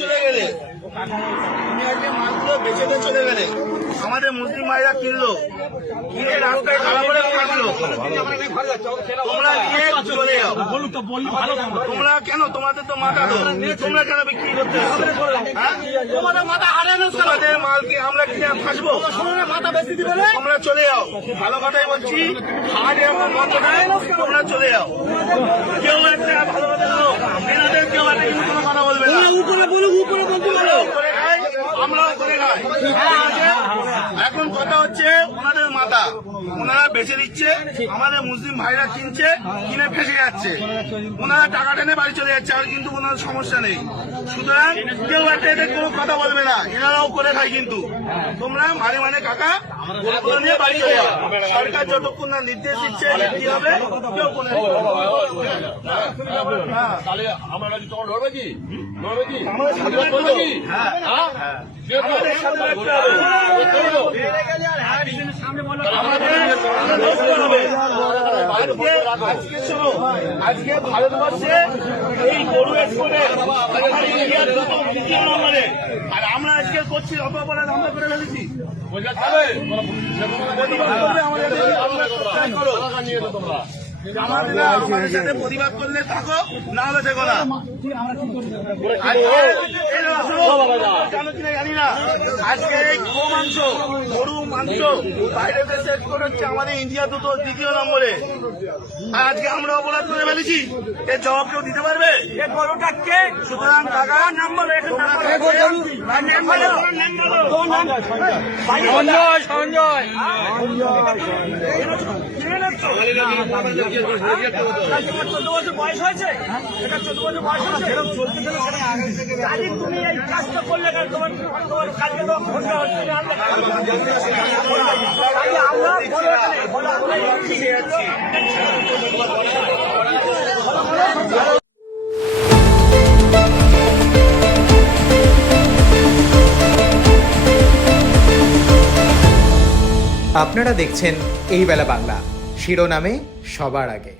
চলে গেলে তুমি আজকে মালগুলো বেঁচে দিয়ে চলে গেলে, আমাদের মুসলিম ভাইরা কিনলো, কিনে রাস্তায় খারাপ করে থাকলো, তোমরা নিয়ে চলে যাও। তোমরা কেন, তোমাদের তো মাথা তো, তোমরা কেন বিক্রি করতে তোমাদের মাথা হারে না, তোমাদের মালকে আমরা কিনে ফাঁসবো, মাথা বেশি দিবে, তোমরা চলে যাও। ভালো কথাই বলছি, আগে আমার মত নেয়, তোমরা চলে যাও। কেউ একটা ভালো কথা লোক এনাদের কেউ একটা কিন্তু কোনো কথা বলবে না, উপরে বলুক, উপরে বলতে বলো, করে খাই আমরাও করে খাই। এখন কথা হচ্ছে ওনাদের মাথা ওনারা বেঁচে দিচ্ছে, আমাদের মুসলিম ভাইরা কিনছে, কিনে ফেসে যাচ্ছে, ওনারা টাকা টেনে বাড়ি চলে যাচ্ছে, আর কিন্তু ওনার সমস্যা নেই। সুতরাং কেউ একটা এদের কোনো কথা বলবে না, এনারাও করে খায়। কিন্তু তোমরা মানে কাকা নিয়ে বাড়ি চলে যাও। সরকার যতক্ষণ না নির্দেশ দিচ্ছে কি হবে কেউ করে আজকে ভারতবর্ষে এই গরু এক্সপোর্টের আর আমরা আজকে করছি অপরাধ আমরা করে ফেলেছি। আমাদের সাথে প্রতিবাদ করলে থাকো, না হলে দেখো না। কেন কিনে জানি না, আজকে এই গো মাংস, গরু মাংস বাইরে দেশে এক্সপোর্ট হচ্ছে, আমাদের ইন্ডিয়া দ্বিতীয় নম্বরে। আর আজকে আমরা অপরাধ করে ফেলেছি, এর জবাব কেউ দিতে পারবে? গরুটা কে? সুতরাং টাকা নাম্বার সঞ্জয় 14 বছর বয়স হয়েছে, এটা 14 বছর বয়স হয়েছে, তুমি এই কাজটা করলে তোমার কালকে তোমার ভোটটা হচ্ছে আপনারা দেখছেন এই বেলা বাংলা, শিরোনামে সবার আগে।